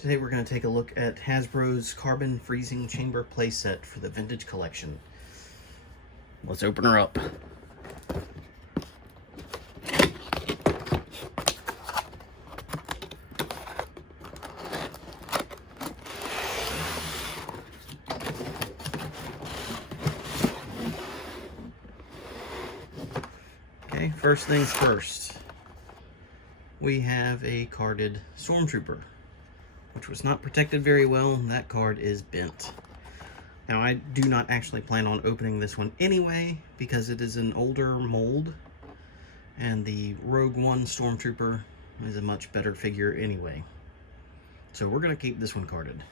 Today we're going to take a look at Hasbro's Carbon Freezing Chamber Playset for the Vintage Collection. Let's open her up. Okay, first things first. We have a carded Stormtrooper, which was not protected very well. That card is bent. Now, I do not actually plan on opening this one anyway, because it is an older mold, and the Rogue One Stormtrooper is a much better figure anyway. So we're going to keep this one carded.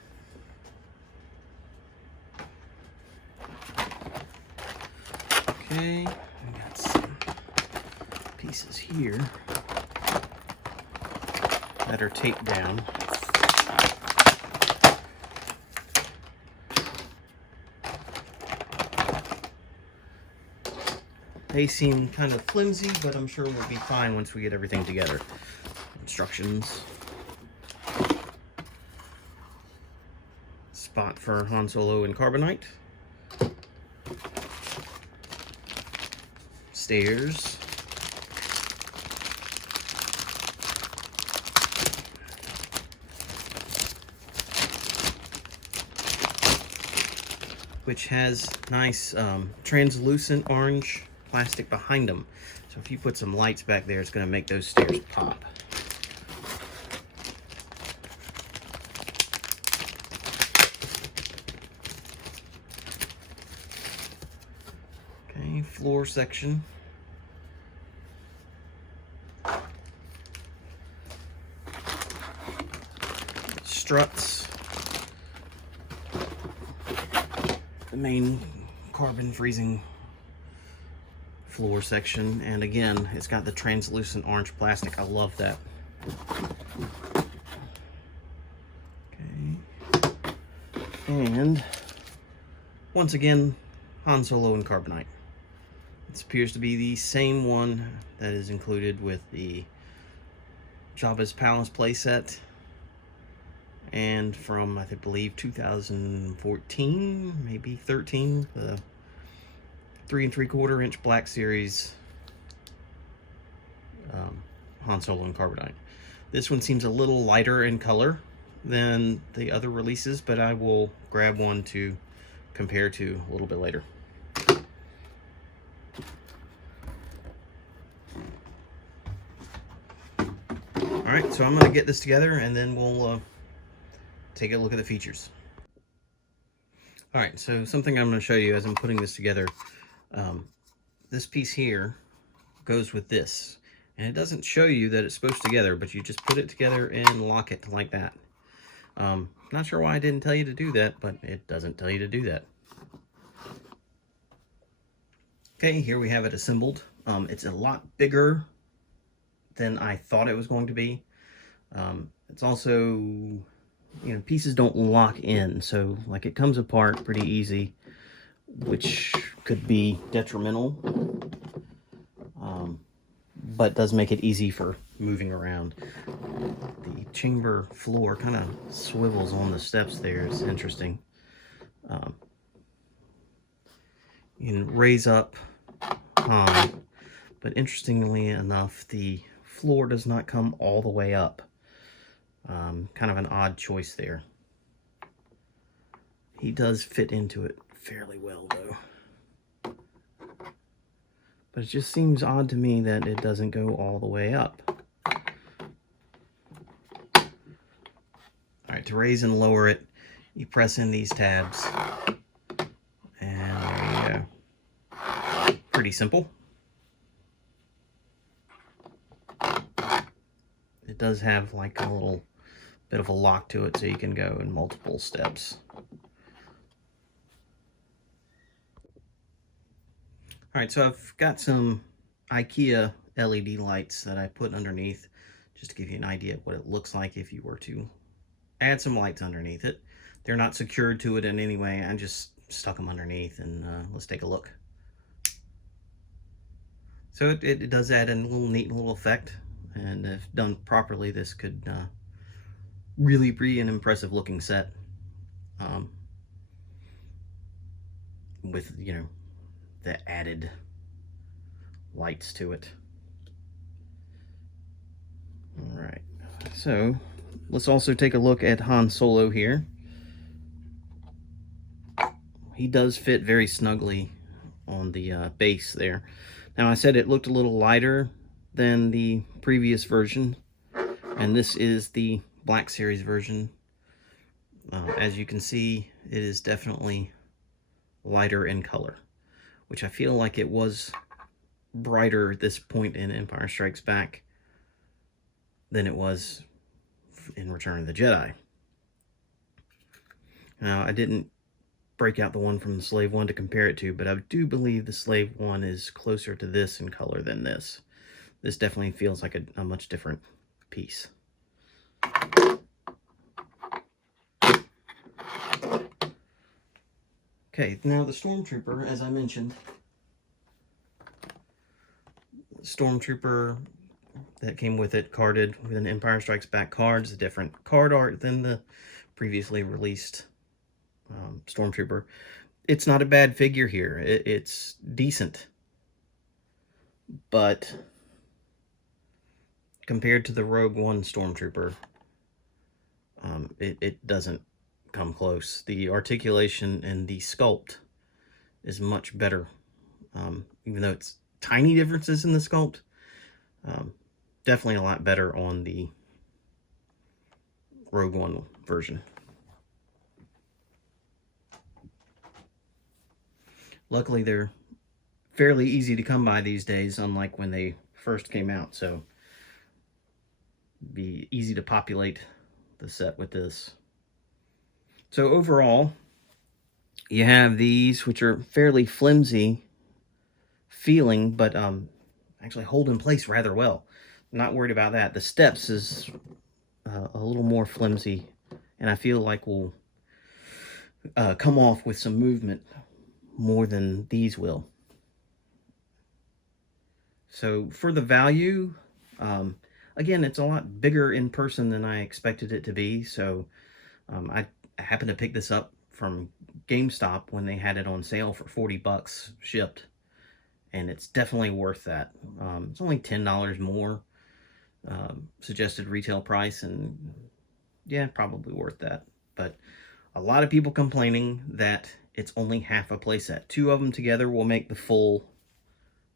Okay, we got some pieces here that are taped down. They seem kind of flimsy, but I'm sure we'll be fine once we get everything together. Instructions. Spot for Han Solo and Carbonite. Stairs. Which has nice translucent orange plastic behind them. So if you put some lights back there, it's going to make those stairs pop. Okay, floor section. Struts. The main carbon freezing floor section, and again, it's got the translucent orange plastic. I love that. Okay, and once again, Han Solo and Carbonite. This appears to be the same one that is included with the Jabba's Palace playset, and from I believe 2014, maybe 13, the 3 3/4 inch Black Series Han Solo and Carbonite. This one seems a little lighter in color than the other releases, but I will grab one to compare to a little bit later. Alright, so I'm going to get this together and then we'll take a look at the features. Alright, so something I'm going to show you as I'm putting this together. This piece here goes with this, and it doesn't show you that it's supposed together, but you just put it together and lock it like that. Not sure why I didn't tell you to do that, but it doesn't tell you to do that. Okay, here we have it assembled. It's a lot bigger than I thought it was going to be. It's also, pieces don't lock in, so like it comes apart pretty easy, which could be detrimental, but does make it easy for moving around. The chamber floor kind of swivels on the steps there. It's interesting. You can raise up high, but interestingly enough, the floor does not come all the way up. Kind of an odd choice there. He does fit into it fairly well, though. But it just seems odd to me that it doesn't go all the way up. Alright, to raise and lower it, you press in these tabs. And there you go. Pretty simple. It does have like a little bit of a lock to it, so you can go in multiple steps. Alright, so I've got some IKEA LED lights that I put underneath, just to give you an idea of what it looks like if you were to add some lights underneath it. They're not secured to it in any way. I just stuck them underneath, and let's take a look. So it does add a little neat little effect, and if done properly, this could really pretty and impressive looking set. With, you know, the added lights to it. All right, so let's also take a look at Han Solo here. He does fit very snugly on the base there. Now, I said it looked a little lighter than the previous version, and this is the Black Series version. As you can see, it is definitely lighter in color, which I feel like it was brighter at this point in Empire Strikes Back than it was in Return of the Jedi. Now, I didn't break out the one from the Slave one to compare it to, but I do believe the Slave one is closer to this in color than this. This definitely feels like a much different piece. Okay, now the Stormtrooper, as I mentioned, Stormtrooper that came with it, carded with an Empire Strikes Back card. It's a different card art than the previously released Stormtrooper. It's not a bad figure here. It's decent. But compared to the Rogue One Stormtrooper, it doesn't come close. The articulation and the sculpt is much better. Even though it's tiny differences in the sculpt, definitely a lot better on the Rogue One version. Luckily, they're fairly easy to come by these days, unlike when they first came out, so it'd be easy to populate the set with this. So overall, you have these, which are fairly flimsy feeling, but actually hold in place rather well. I'm not worried about that. The steps is a little more flimsy, and I feel like will come off with some movement more than these will. So for the value, again, it's a lot bigger in person than I expected it to be. So I happened to pick this up from GameStop when they had it on sale for 40 bucks shipped. And it's definitely worth that. It's only $10 more suggested retail price, and yeah, probably worth that. But a lot of people complaining that it's only half a playset. Two of them together will make the full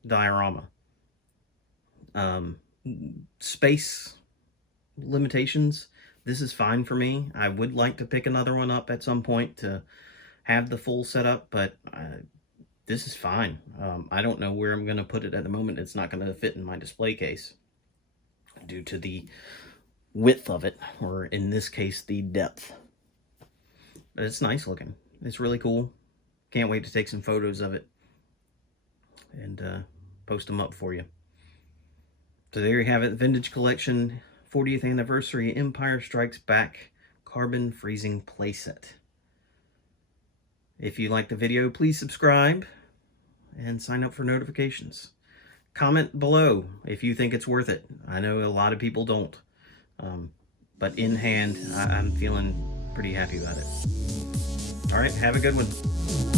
diorama. Space limitations, this is fine for me. I would like to pick another one up at some point to have the full setup, but this is fine. I don't know where I'm going to put it at the moment. It's not going to fit in my display case due to the width of it, or in this case, the depth. But it's nice looking. It's really cool. Can't wait to take some photos of it and post them up for you. So there you have it, Vintage Collection 40th Anniversary Empire Strikes Back Carbon Freezing Playset. If you like the video, please subscribe and sign up for notifications. Comment below if you think it's worth it. I know a lot of people don't. But in hand, I'm feeling pretty happy about it. All right, have a good one.